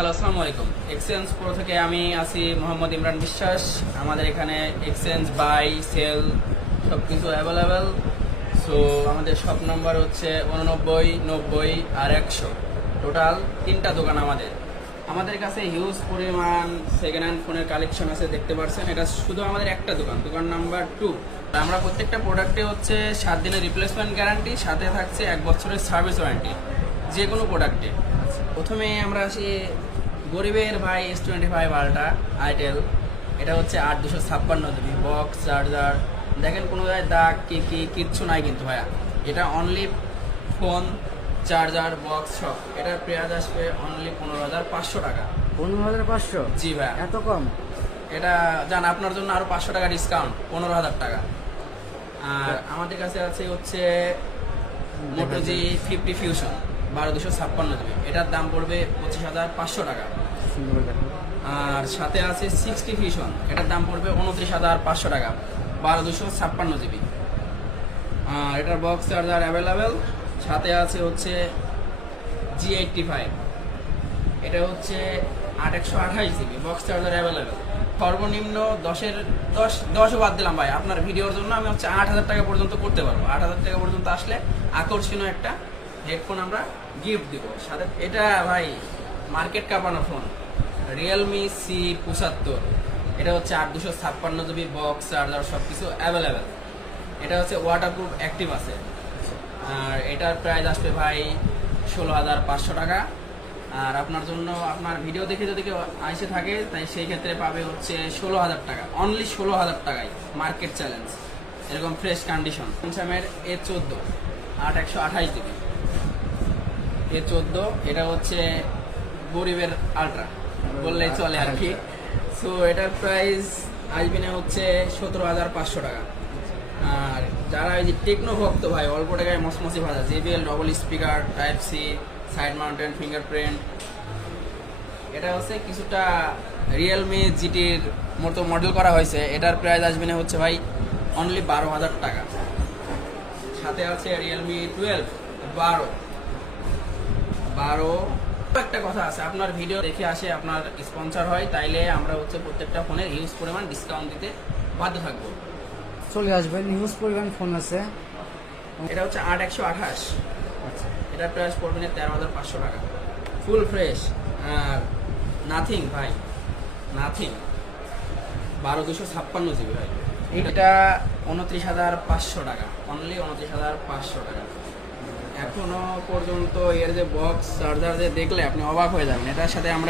Hello, আসসালামু আলাইকুম। Exchange pro থেকে আমি আছি মোহাম্মদ ইমরান বিশ্বাস। আমাদের এখানে এক্সচেঞ্জ বাই সেল সব কিছু অ্যাভেলেবেল। সো আমাদের শপ নাম্বার হচ্ছে 89, 90 আর 100। টোটাল 3টা দোকান আমাদের কাছে হিউজ পরিমাণ সেকেন্ড হ্যান্ড ফোনের কালেকশন আছে, দেখতে পাচ্ছেন। এটা শুধু আমাদের একটা দোকান, দোকান নাম্বার 2। আমরা প্রত্যেকটা প্রোডাক্টে হচ্ছে 7 দিনের রিপ্লেসমেন্ট গ্যারান্টি, সাথে থাকছে 1 বছরের সার্ভিস ওয়ারেন্টি যে কোনো প্রোডাক্টে। প্রথমে আমরা আসি গরিবের ভাই S25 আলট্রা আইটেল। এটা হচ্ছে 8256 জিবি বক্স চার্জার। দেখেন কোনো জায়গায় দাগ কিচ্ছু নাই কিন্তু ভাইয়া। এটা অনলি ফোন, চার্জার, বক্স সব। এটার প্রাইস আসবে অনলি 15,500 টাকা। 15,500? জি ভাইয়া, এত কম? এটা জান আপনার জন্য আরো 500 টাকা ডিসকাউন্ট, 15,000 টাকা। আর আমাদের কাছে আছে হচ্ছে মোটো G50 ফিউশন 12256 জিবি। এটার দাম পড়বে 25,500 টাকা। আর সাথে আছে 60 ফিউশন, এটার দাম পড়বে 29,500 টাকা, 12256 জিবি। আর এটার বক্স চার্জার অ্যাভেলেবেল। সাথে আছে হচ্ছে G85, এটা হচ্ছে 828 জিবি বক্স চার্জার অ্যাভেলেবেল। সর্বনিম্ন 10ও বাদ দিলাম ভাই, আপনার ভিডিওর জন্য আমি হচ্ছে 8,000 টাকা পর্যন্ত করতে পারবো। 8,000 টাকা পর্যন্ত আসলে আকর্ষণীয় একটা হেডফোন আমরা গিফট দিব সাথে। এটা ভাই মার্কেট কাঁপানো ফোন, রিয়েলমি C75। এটা হচ্ছে 8256 জিবি বক্স চার্জার সব কিছু অ্যাভেলেবেল। এটা হচ্ছে ওয়াটারপ্রুফ অ্যাক্টিভ আছে। আর এটার প্রাইস আসবে ভাই 16,500 টাকা। আর আপনার জন্য, আপনার ভিডিও দেখে যদি কেউ আইসে থাকে, তাই সেই ক্ষেত্রে পাবে হচ্ছে 16,000 টাকা, অনলি 16,000 টাকায় মার্কেট চ্যালেঞ্জ। এরকম ফ্রেশ কন্ডিশন স্যামসাংয়ের A14 8128 জিবি। A14 এটা হচ্ছে গরিবের আলট্রা বললেই চলে আর কি। সো এটার প্রাইস আসবে না হচ্ছে 17,500 টাকা। আর যারা এই যে টেকনো ভক্ত ভাই, অল্প টাকায় মসমসি ভাজা, JBL double speaker, type C, side mounted fingerprint. এটা হচ্ছে কিছুটা রিয়েলমি জিটির মতো মডেল করা হয়েছে। এটার প্রাইস আসবে না হচ্ছে ভাই অনলি 12,000 টাকা। সাথে আছে রিয়েলমি 12 একটা কথা আছে, আপনার ভিডিও দেখে আসে, আপনার স্পন্সর হয়, তাইলে আমরা হচ্ছে প্রত্যেকটা ফোনের হিউজ পরিমাণ ডিসকাউন্ট দিতে বাধ্য থাকবো। চলে আসবেন, নিউজ পরিমাণ ফোন আছে। এটা হচ্ছে 8128। আচ্ছা, এটার প্রাইস পড়বে না 13,500 টাকা, ফুল ফ্রেশ। আর নাথিং ভাই, নাথিং 12256 জিবি ভাই। এটা 29,500 টাকা, অনলি 29,500 টাকা। এখনো পর্যন্ত এর যে বক্স চার্জার যে দেখলে আপনি অবাক হয়ে যাবেন। এটার সাথে আমরা